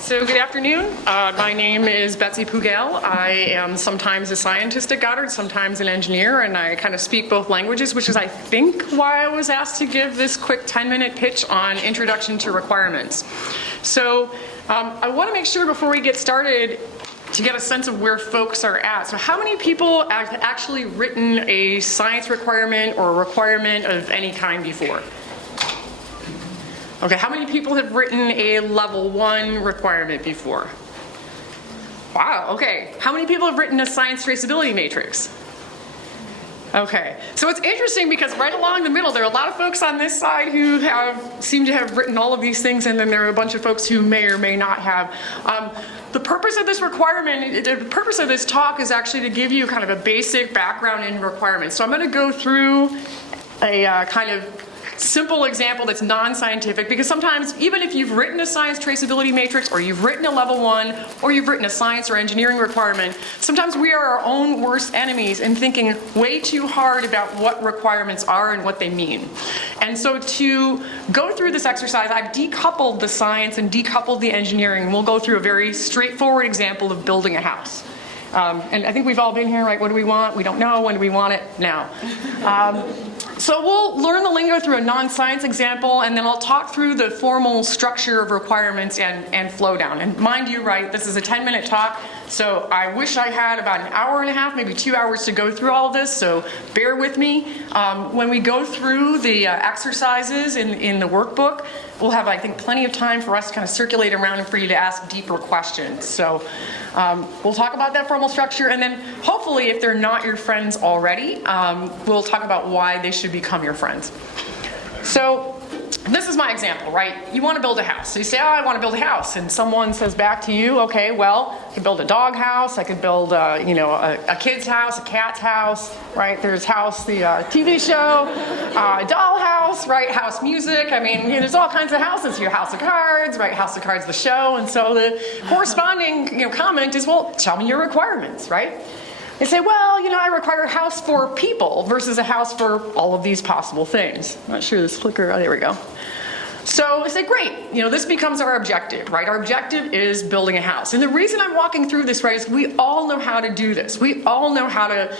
So good afternoon. My name is Betsy Pugel. I am sometimes a scientist at Goddard, sometimes an engineer, and I kind of speak both languages, which is, I think, why I was asked to give this quick 10-minute pitch on Introduction to Requirements. So I want to make sure before we get started to get a sense of where folks are at. So how many people have actually written a science requirement or a requirement of any kind before? Okay, how many people have written a level 1 requirement before? Wow, okay. How many people have written a science traceability matrix? Okay, so it's interesting because right along the middle, there are a lot of folks on this side who seem to have written all of these things, and then there are a bunch of folks who may or may not have. The purpose of this requirement, the purpose of this talk is actually to give you kind of a basic background in requirements. So I'm going to go through a kind of simple example that's non-scientific, because sometimes even if you've written a science traceability matrix or you've written a level 1 or you've written a science or engineering requirement, sometimes we are our own worst enemies in thinking way too hard about what requirements are and what they mean. And so to go through this exercise, I've decoupled the science and decoupled the engineering. We'll go through a very straightforward example of building a house. And I think we've all been here, right? What do we want? We don't know. When do we want it? Now. So we'll learn the lingo through a non-science example, and then I'll talk through the formal structure of requirements and flow down. And mind you, right, this is a 10-minute talk, so I wish I had about an hour and a half, maybe 2 hours to go through all of this, so bear with me. When we go through the exercises in the workbook, we'll have, I think, plenty of time for us to kind of circulate around and for you to ask deeper questions. So we'll talk about that formal structure, and then hopefully, if they're not your friends already, we'll talk about why they should become your friends. So this is my example, right? You want to build a house. So you say, oh, I want to build a house. And someone says back to you, okay, well, I could build a dog house. I could build, a kid's house, a cat's house, right? There's House, the TV show, doll house, right? House music. I mean, there's all kinds of houses here. House of Cards, right? House of Cards, the show. And so the corresponding, comment is, well, tell me your requirements, right? They say, well, I require a house for people versus a house for all of these possible things. I'm not sure this clicker, oh, there we go. So I say, great, this becomes our objective, right? Our objective is building a house. And the reason I'm walking through this, right, is we all know how to do this. We all know how to,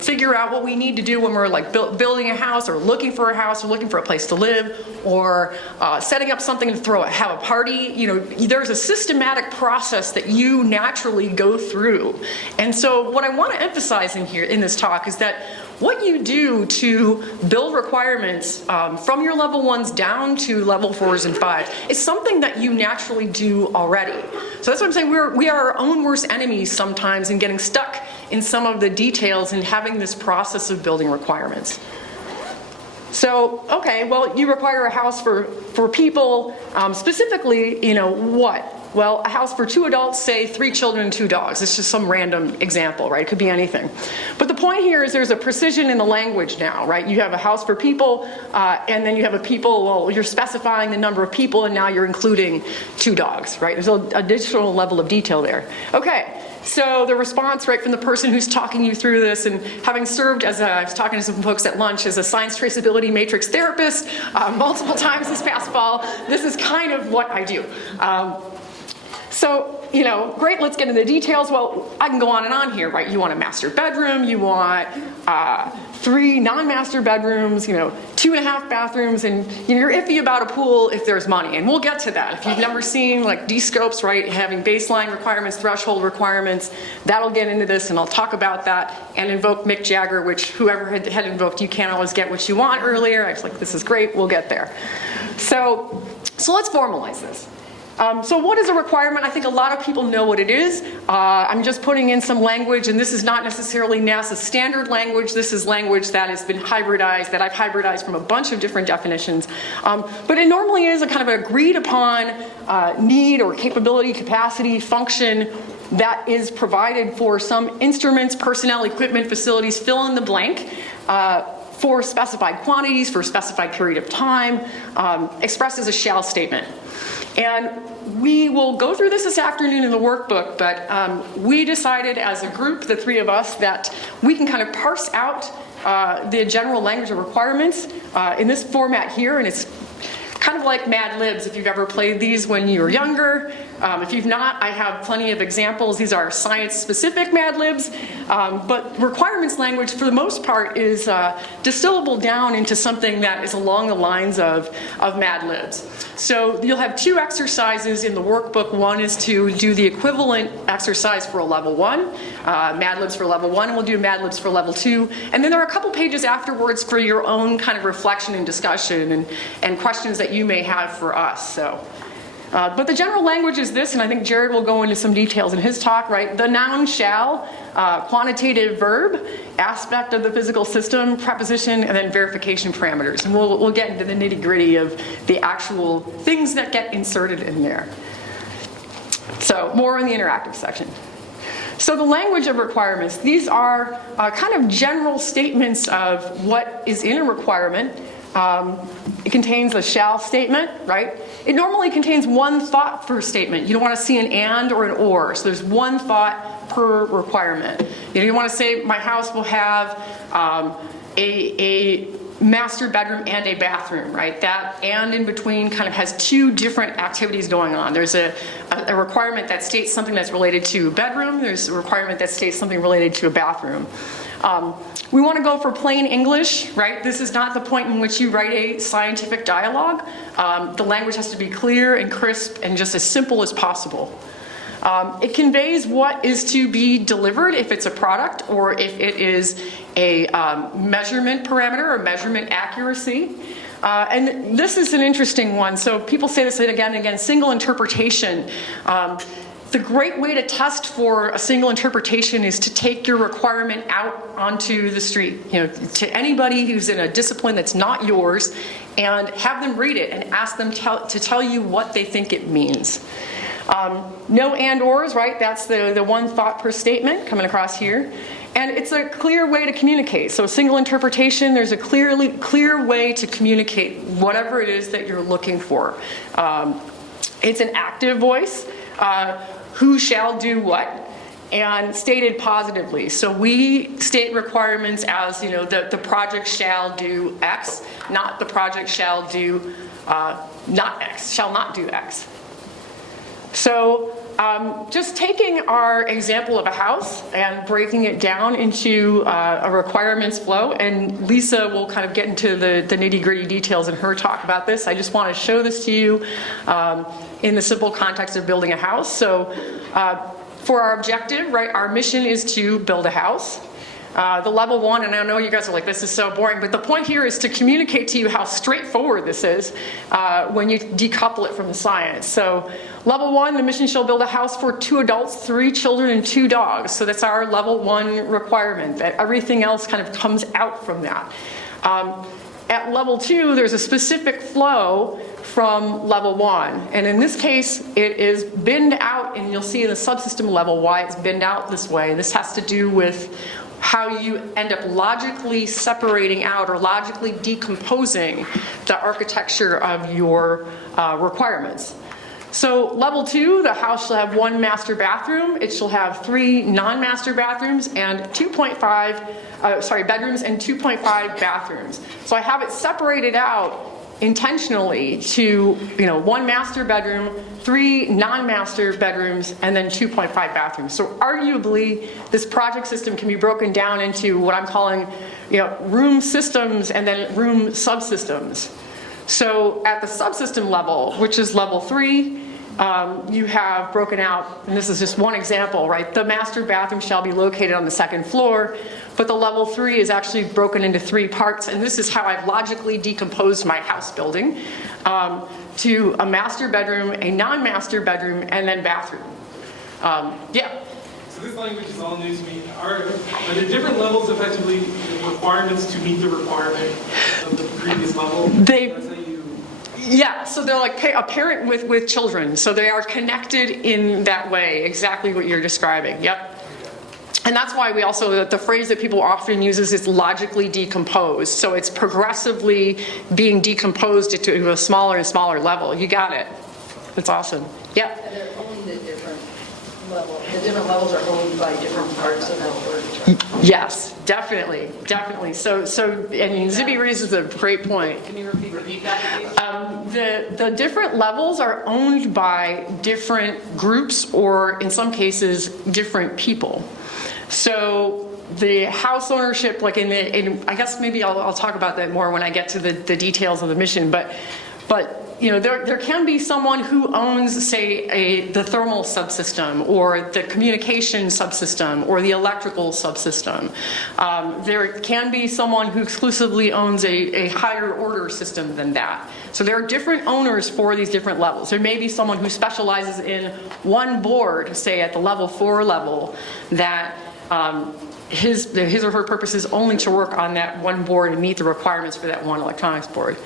figure out what we need to do when we're like building a house or looking for a house or looking for a place to live or setting up something to have a party. There's a systematic process that you naturally go through. And so what I want to emphasize in this talk is that what you do to build requirements from your level 1s down to level 4s and 5s is something that you naturally do already. So that's what I'm saying. We are our own worst enemies sometimes in getting stuck in some of the details and having this process of building requirements. So, okay, well, you require a house for people, specifically, what? Well, a house for 2 adults, say 3 children and 2 dogs. It's just some random example, right? It could be anything. But the point here is there's a precision in the language now, right? You have a house for people, and then you have you're specifying the number of people, and now you're including 2 dogs, right? There's an additional level of detail there. Okay. So the response, right, from the person who's talking you through this, and having served as I was talking to some folks at lunch as a science traceability matrix therapist multiple times this past fall, this is kind of what I do. So, great, let's get into the details. Well, I can go on and on here, right? You want a master bedroom, you want 3 non-master bedrooms, 2.5 bathrooms, and you're iffy about a pool if there's money. And we'll get to that. If you've never seen like D-scopes, right, having baseline requirements, threshold requirements, that'll get into this, and I'll talk about that and invoke Mick Jagger, which whoever had invoked You Can't Always Get What You Want earlier. I was like, this is great, we'll get there. So let's formalize this. So what is a requirement? I think a lot of people know what it is. I'm just putting in some language, and this is not necessarily NASA's standard language. This is language that has been hybridized, that I've hybridized from a bunch of different definitions. But it normally is a kind of agreed upon need or capability, capacity, function that is provided for some instruments, personnel, equipment, facilities, fill in the blank, for specified quantities, for a specified period of time, expressed as a shall statement. And we will go through this afternoon in the workbook, but we decided as a group, the 3 of us, that we can kind of parse out the general language of requirements in this format here, and it's kind of like Mad Libs, if you've ever played these when you were younger. If you've not, I have plenty of examples. These are science-specific Mad Libs, but requirements language, for the most part, is distillable down into something that is along the lines of Mad Libs. So you'll have 2 exercises in the workbook. One is to do the equivalent exercise for a level 1, Mad Libs for level 1, and we'll do Mad Libs for level 2. And then there are a couple pages afterwards for your own kind of reflection and discussion and questions that you may have for us. So. But the general language is this, and I think Jared will go into some details in his talk, right? The noun shall, quantitative verb, aspect of the physical system, preposition, and then verification parameters. And we'll get into the nitty-gritty of the actual things that get inserted in there. So more in the interactive section. So the language of requirements, these are kind of general statements of what is in a requirement. It contains a shall statement, right? It normally contains one thought per statement. You don't want to see an and or an or. So there's one thought per requirement. You want to say my house will have a master bedroom and a bathroom, right? That and in between kind of has 2 different activities going on. There's a requirement that states something that's related to a bedroom. There's a requirement that states something related to a bathroom. We want to go for plain English, right? This is not the point in which you write a scientific dialogue. The language has to be clear and crisp and just as simple as possible. It conveys what is to be delivered if it's a product or if it is a measurement parameter or measurement accuracy. And this is an interesting one. So people say this again and again, single interpretation. The great way to test for a single interpretation is to take your requirement out onto the street, to anybody who's in a discipline that's not yours, and have them read it and ask them to tell you what they think it means. No and ors, right? That's the one thought per statement coming across here. And it's a clear way to communicate. So a single interpretation, there's a clear way to communicate whatever it is that you're looking for. It's an active voice. Who shall do what, and stated positively. So we state requirements as, the project shall do X, not the project shall do not X, shall not do X. So just taking our example of a house and breaking it down into a requirements flow, and Lisa will kind of get into the nitty-gritty details in her talk about this. I just want to show this to you in the simple context of building a house. So for our objective, right, our mission is to build a house. The level 1, and I know you guys are like, this is so boring, but the point here is to communicate to you how straightforward this is when you decouple it from the science. So level 1, the mission shall build a house for 2 adults, 3 children, and 2 dogs. So that's our level 1 requirement, that everything else kind of comes out from that. At level 2, there's a specific flow from level 1. And in this case, it is binned out, and you'll see in the subsystem level why it's binned out this way. This has to do with how you end up logically separating out or logically decomposing the architecture of your requirements. So level 2, the house shall have 1 master bathroom. It shall have 3 non-master bathrooms and bedrooms and 2.5 bathrooms. So I have it separated out intentionally to 1 master bedroom, 3 non-master bedrooms, and then 2.5 bathrooms. So arguably, this project system can be broken down into what I'm calling room systems and then room subsystems. So at the subsystem level, which is level 3, you have broken out, and this is just one example, right? The master bathroom shall be located on the 2nd floor, but the level 3 is actually broken into 3 parts, and this is how I've logically decomposed my house building to a master bedroom, a non-master bedroom, and then bathroom. Yeah. So this language is all new to me. Are there different levels, effectively, requirements to meet the requirement of the previous level? Yeah, so they're like a parent with children. So they are connected in that way, exactly what you're describing. Yep. And that's why we also, the phrase that people often use is logically decomposed. So it's progressively being decomposed to a smaller and smaller level. You got it. That's awesome. Yep. They're only the different level, the different levels are owned by different parts of that org chart. Yes, definitely. So, Zibby raises a great point. Can you repeat that, please? The different levels are owned by different groups, or in some cases, different people. So the house ownership, like I guess maybe I'll talk about that more when I get to the details of the mission, but there can be someone who owns, say, the thermal subsystem, or the communication subsystem, or the electrical subsystem. There can be someone who exclusively owns a higher order system than that. So there are different owners for these different levels. There may be someone who specializes in one board, say at the level 4 level, that his or her purpose is only to work on that one board and meet the requirements for that one electronics board.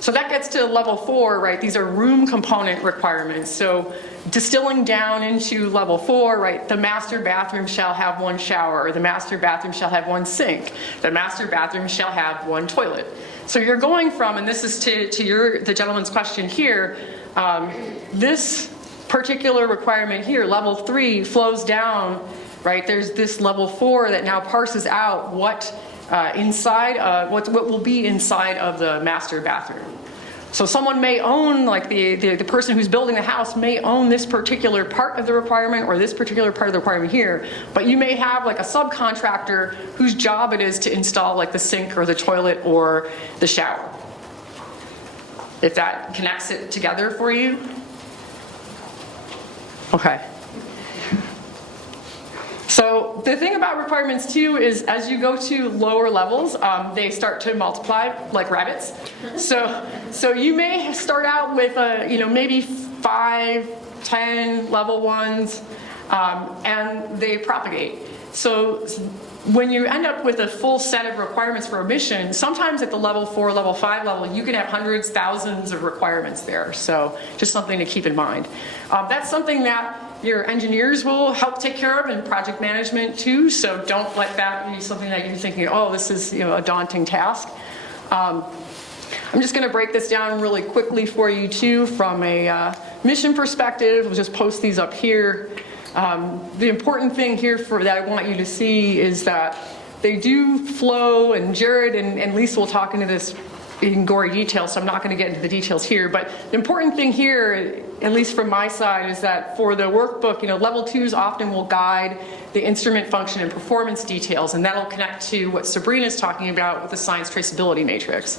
So that gets to level 4, right? These are room component requirements. So distilling down into level 4, right? The master bathroom shall have one shower. The master bathroom shall have one sink. The master bathroom shall have one toilet. So you're going from, and this is to the gentleman's question here, this particular requirement here, level 3, flows down, right? There's this level 4 that now parses out what will be inside of the master bathroom. So someone may own, like the person who's building the house may own this particular part of the requirement or this particular part of the requirement here, but you may have like a subcontractor whose job it is to install like the sink or the toilet or the shower. If that connects it together for you. Okay. So the thing about requirements too is as you go to lower levels, they start to multiply like rabbits. So you may start out with maybe 5, 10 level 1s, and they propagate. So when you end up with a full set of requirements for a mission, sometimes at the level 4, level 5 level, you can have hundreds, thousands of requirements there. So just something to keep in mind. That's something that your engineers will help take care of in project management too, so don't let that be something that you're thinking, oh, this is a daunting task. I'm just going to break this down really quickly for you too from a mission perspective. We'll just post these up here. The important thing here that I want you to see is that they do flow, and Jared and Lisa will talk into this in gory detail, so I'm not going to get into the details here. But the important thing here, at least from my side, is that for the workbook, level 2s often will guide the instrument function and performance details, and that'll connect to what Sabrina's talking about with the science traceability matrix.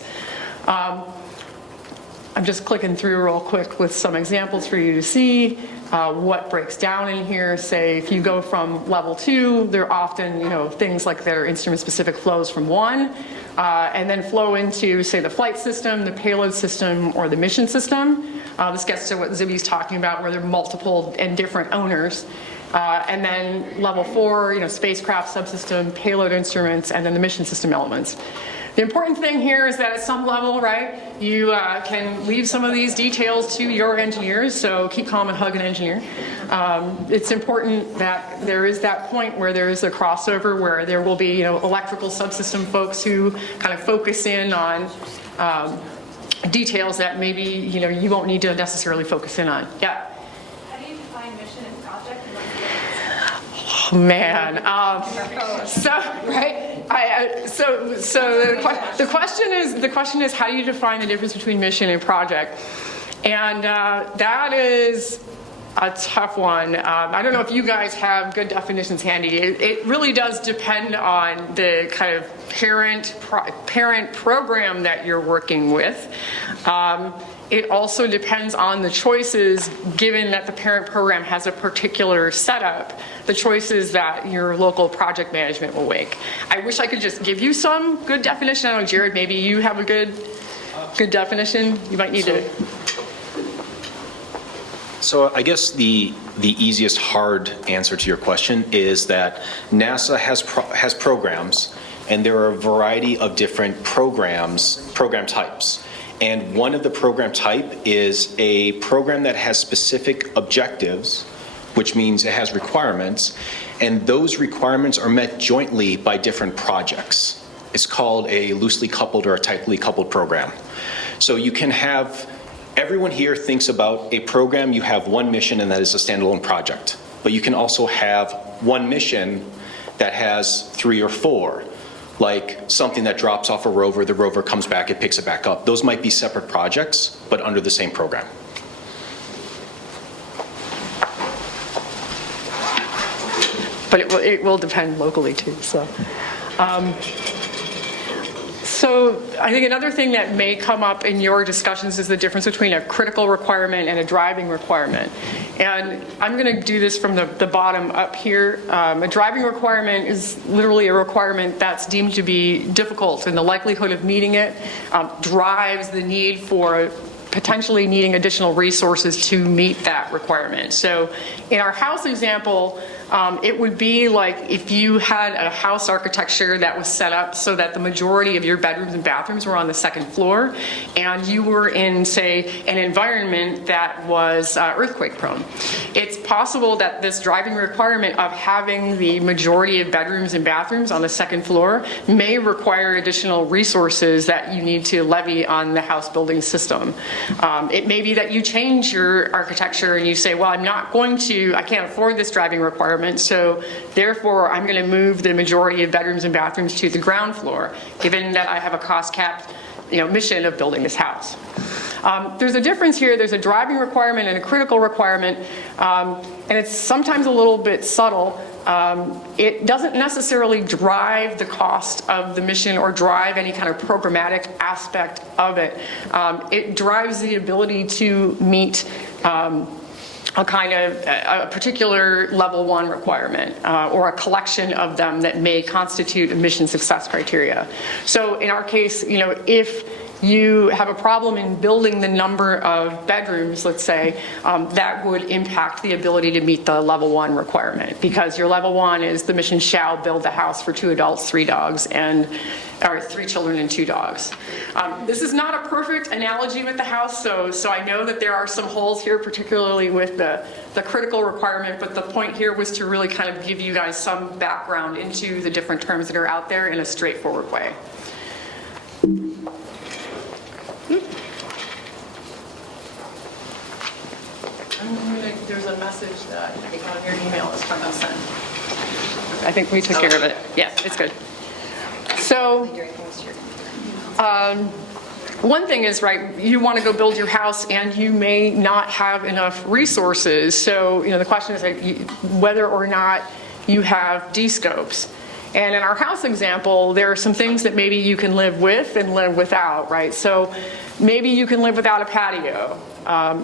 I'm just clicking through real quick with some examples for you to see what breaks down in here. Say if you go from level 2, there are often things like that are instrument-specific flows from 1, and then flow into, say, the flight system, the payload system, or the mission system. This gets to what Zibby's talking about, where there are multiple and different owners. And then level 4, spacecraft, subsystem, payload instruments, and then the mission system elements. The important thing here is that at some level, right, you can leave some of these details to your engineers, so keep calm and hug an engineer. It's important that there is that point where there is a crossover where there will be, electrical subsystem folks who kind of focus in on details that maybe, you won't need to necessarily focus in on. Yeah? How do you define mission and project? Oh, man. The question is how do you define the difference between mission and project? And that is a tough one. I don't know if you guys have good definitions handy. It really does depend on the kind of parent program that you're working with. It also depends on the choices, given that the parent program has a particular setup, the choices that your local project management will make. I wish I could just give you some good definition. I don't know, Jared, maybe you have a good definition. You might need to. So I guess the easiest hard answer to your question is that NASA has programs, and there are a variety of different program types. And one of the program type is a program that has specific objectives, which means it has requirements, and those requirements are met jointly by different projects. It's called a loosely coupled or a tightly coupled program. So you can have everyone here thinks about a program, you have one mission, and that is a standalone project. But you can also have one mission that has 3 or 4, like something that drops off a rover, the rover comes back, it picks it back up. Those might be separate projects, but under the same program. But it will depend locally too, so. So I think another thing that may come up in your discussions is the difference between a critical requirement and a driving requirement. And I'm going to do this from the bottom up here. A driving requirement is literally a requirement that's deemed to be difficult, and the likelihood of meeting it drives the need for potentially needing additional resources to meet that requirement. So in our house example, it would be like if you had a house architecture that was set up so that the majority of your bedrooms and bathrooms were on the second floor, and you were in, say, an environment that was earthquake prone. It's possible that this driving requirement of having the majority of bedrooms and bathrooms on the second floor may require additional resources that you need to levy on the house building system. It may be that you change your architecture and you say, well, I can't afford this driving requirement, so therefore I'm going to move the majority of bedrooms and bathrooms to the ground floor, given that I have a cost-capped mission of building this house. There's a difference here. There's a driving requirement and a critical requirement, and it's sometimes a little bit subtle. It doesn't necessarily drive the cost of the mission or drive any kind of programmatic aspect of it. It drives the ability to meet a particular level 1 requirement or a collection of them that may constitute a mission success criteria. So in our case, if you have a problem in building the number of bedrooms, let's say, that would impact the ability to meet the level 1 requirement, because your level 1 is the mission shall build the house for 2 adults, 3 dogs, or 3 children and 2 dogs. This is not a perfect analogy with the house, so I know that there are some holes here, particularly with the critical requirement, but the point here was to really kind of give you guys some background into the different terms that are out there in a straightforward way. There's a message that I got on your email is from us. I think we took care of it. Yes, it's good. So, one thing is, right, you want to go build your house and you may not have enough resources. So, the question is whether or not you have D-scopes. And in our house example, there are some things that maybe you can live with and live without, right? So maybe you can live without a patio,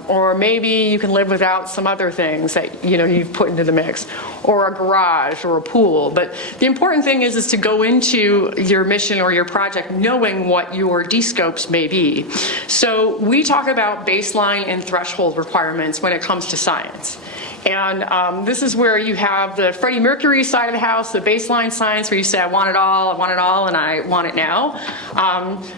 or maybe you can live without some other things that you've put into the mix, or a garage or a pool. But the important thing is to go into your mission or your project knowing what your D-scopes may be. So we talk about baseline and threshold requirements when it comes to science. And this is where you have the Freddie Mercury side of the house, the baseline science, where you say, I want it all, and I want it now.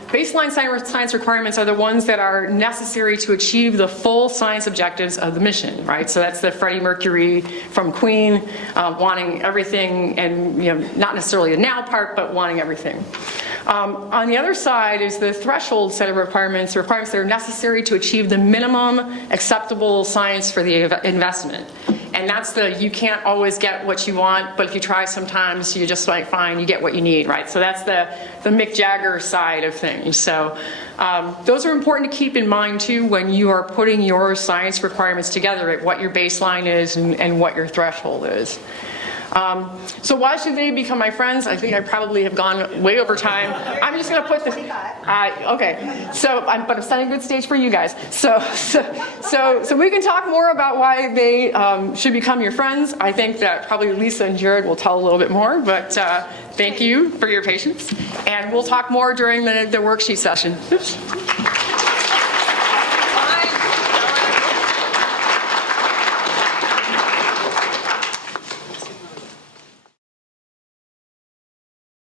Baseline science requirements are the ones that are necessary to achieve the full science objectives of the mission, right? So that's the Freddie Mercury from Queen, wanting everything, and not necessarily the now part, but wanting everything. On the other side is the threshold set of requirements that are necessary to achieve the minimum acceptable science for the investment. And that's you can't always get what you want, but if you try sometimes, you just might find you get what you need, right? So that's the Mick Jagger side of things. So those are important to keep in mind too when you are putting your science requirements together, at what your baseline is and what your threshold is. So why should they become my friends? I think I probably have gone way over time. I'm just going to put this. Okay. So, but I'm setting a good stage for you guys. So we can talk more about why they should become your friends. I think that probably Lisa and Jared will tell a little bit more. But thank you for your patience, and we'll talk more during the worksheet session. Oops.